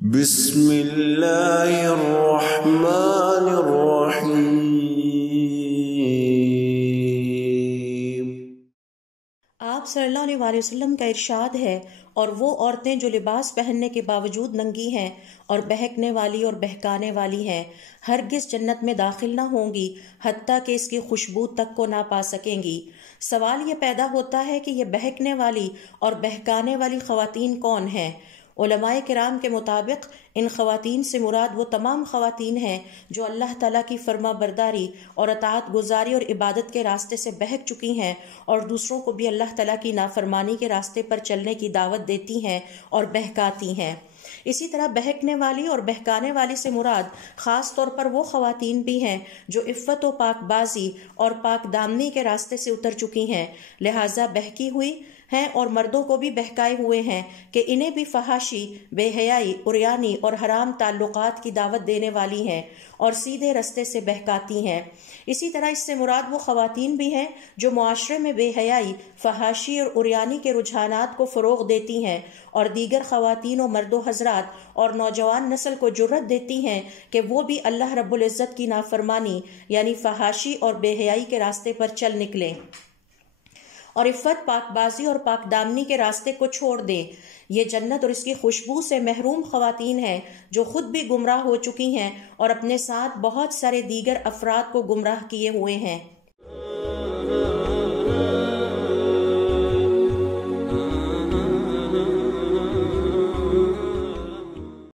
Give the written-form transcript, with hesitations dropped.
بسم اللہ الرحمن الرحیم۔ آپ صلی اللہ علیہ وآلہ وسلم کا ارشاد ہے، اور وہ عورتیں جو لباس پہننے کے باوجود ننگی ہیں اور بہکنے والی اور بہکانے والی ہیں، ہرگز جنت میں داخل نہ ہوں گی حتیٰ کہ اس کی خوشبو تک کو نہ پا سکیں گی۔ سوال یہ پیدا ہوتا ہے کہ یہ بہکنے والی اور بہکانے والی خواتین کون ہیں؟ علماء کرام کے مطابق ان خواتین سے مراد وہ تمام خواتین ہیں جو اللہ تعالیٰ کی فرما برداری اور اطاعت گزاری اور عبادت کے راستے سے بہک چکی ہیں اور دوسروں کو بھی اللہ تعالیٰ کی نافرمانی کے راستے پر چلنے کی دعوت دیتی ہیں اور بہکاتی ہیں۔ اسی طرح بہکنے والی اور بہکانے والی سے مراد خاص طور پر وہ خواتین بھی ہیں جو عفت و پاک بازی اور پاک دامنی کے راستے سے اتر چکی ہیں، لہٰذا بہکی ہوئی ہیں اور مردوں کو بھی بہکائے ہوئے ہیں کہ انہیں بھی فحاشی، بے حیائی، عریانی اور حرام تعلقات کی دعوت دینے والی ہیں اور سیدھے رستے سے بہکاتی ہیں۔ اسی طرح اس سے مراد وہ خواتین بھی ہیں جو معاشرے میں بے حیائی، فحاشی اور عریانی کے رجحانات کو فروغ دیتی ہیں اور دیگر خواتین و مرد و حضرات اور نوجوان نسل کو جرأت دیتی ہیں کہ وہ بھی اللہ رب العزت کی نافرمانی یعنی فحاشی اور بے حیائی کے راستے پر چل نکلیں اور عفت، پاک بازی اور پاک دامنی کے راستے کو چھوڑ دیں۔ یہ جنت اور اس کی خوشبو سے محروم خواتین ہیں جو خود بھی گمراہ ہو چکی ہیں اور اپنے ساتھ بہت سارے دیگر افراد کو گمراہ کیے ہوئے ہیں۔